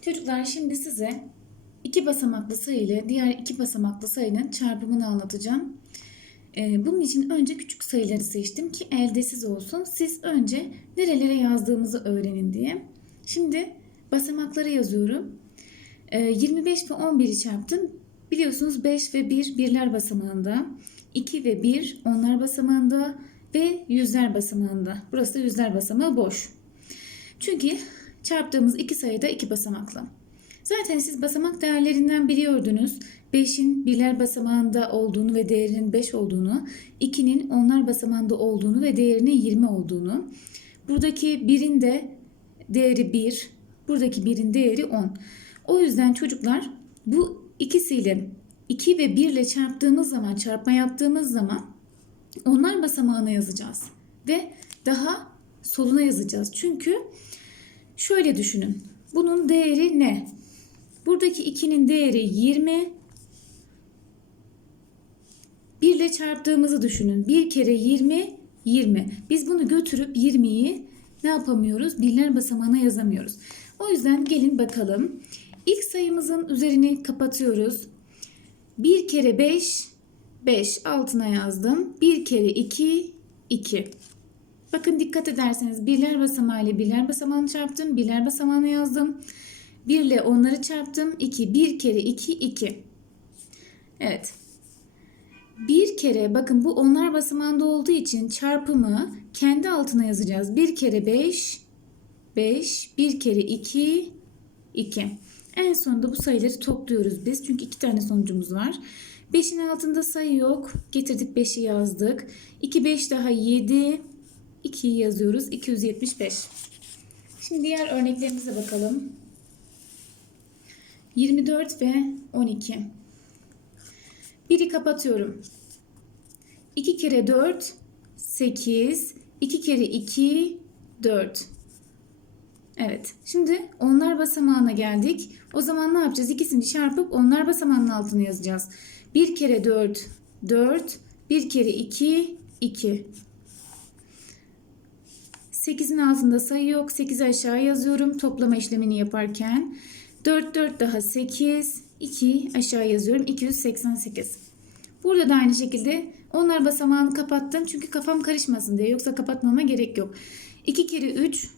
Çocuklar şimdi size iki basamaklı sayı ile diğer iki basamaklı sayının çarpımını anlatacağım. Ee, bunun için önce küçük sayıları seçtim ki eldesiz olsun. Siz önce nerelere yazdığımızı öğrenin diye. Şimdi basamakları yazıyorum. Ee, 25 ve 11'i çarptım. Biliyorsunuz 5 ve 1 birler basamağında. 2 ve 1 onlar basamağında ve yüzler basamağında. Burası da yüzler basamağı boş. Çünkü çarptığımız iki sayıda iki basamaklı. Zaten siz basamak değerlerinden biliyordunuz. 5'in birler basamağında olduğunu ve değerinin 5 olduğunu, 2'nin onlar basamağında olduğunu ve değerinin 20 olduğunu. Buradaki 1'in de değeri 1, buradaki 1'in değeri 10. O yüzden çocuklar bu ikisiyle 2 ve 1 ile çarptığımız zaman, çarpma yaptığımız zaman onlar basamağına yazacağız. Ve daha soluna yazacağız. Çünkü şöyle düşünün. Bunun değeri ne? Buradaki 2'nin değeri 20. 1 ile çarptığımızı düşünün. 1 kere 20, 20. Biz bunu götürüp 20'yi ne yapamıyoruz? Birler basamağına yazamıyoruz. O yüzden gelin bakalım. İlk sayımızın üzerini kapatıyoruz. 1 kere 5, 5 altına yazdım. 1 kere 2, 2. Bakın dikkat ederseniz birler basamağı birler basamağını çarptım. Birler basamağını yazdım. 1 ile onları çarptım. 2. 1 kere 2, 2. Evet. Bir kere bakın bu onlar basamağında olduğu için çarpımı kendi altına yazacağız. 1 kere 5, 5. 1 kere 2, 2. En sonunda bu sayıları topluyoruz biz. Çünkü iki tane sonucumuz var. 5'in altında sayı yok. Getirdik 5'i yazdık. 2, 5 daha 7. 2'yi yazıyoruz. 275. Şimdi diğer örneklerimize bakalım. 24 ve 12. Biri kapatıyorum. 2 kere 4 8. 2 kere 2 4. Evet. Şimdi onlar basamağına geldik. O zaman ne yapacağız? İkisini çarpıp onlar basamağının altına yazacağız. 1 kere 4 4. 1 kere 2 2. 8'in altında sayı yok. 8 aşağı yazıyorum toplama işlemini yaparken. 4 4 daha 8. 2 aşağı yazıyorum. 288. Burada da aynı şekilde onlar basamağını kapattım. Çünkü kafam karışmasın diye. Yoksa kapatmama gerek yok. 2 kere 3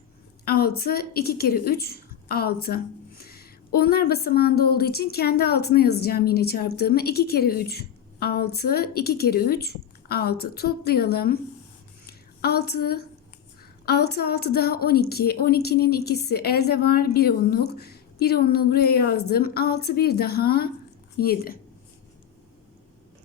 6. 2 kere 3 6. Onlar basamağında olduğu için kendi altına yazacağım yine çarptığımı. 2 kere 3 6. 2 kere 3 6. Toplayalım. 6 6 6 daha 12. 12'nin ikisi elde var. Bir onluk. Bir onluğu buraya yazdım. 6 bir daha 7.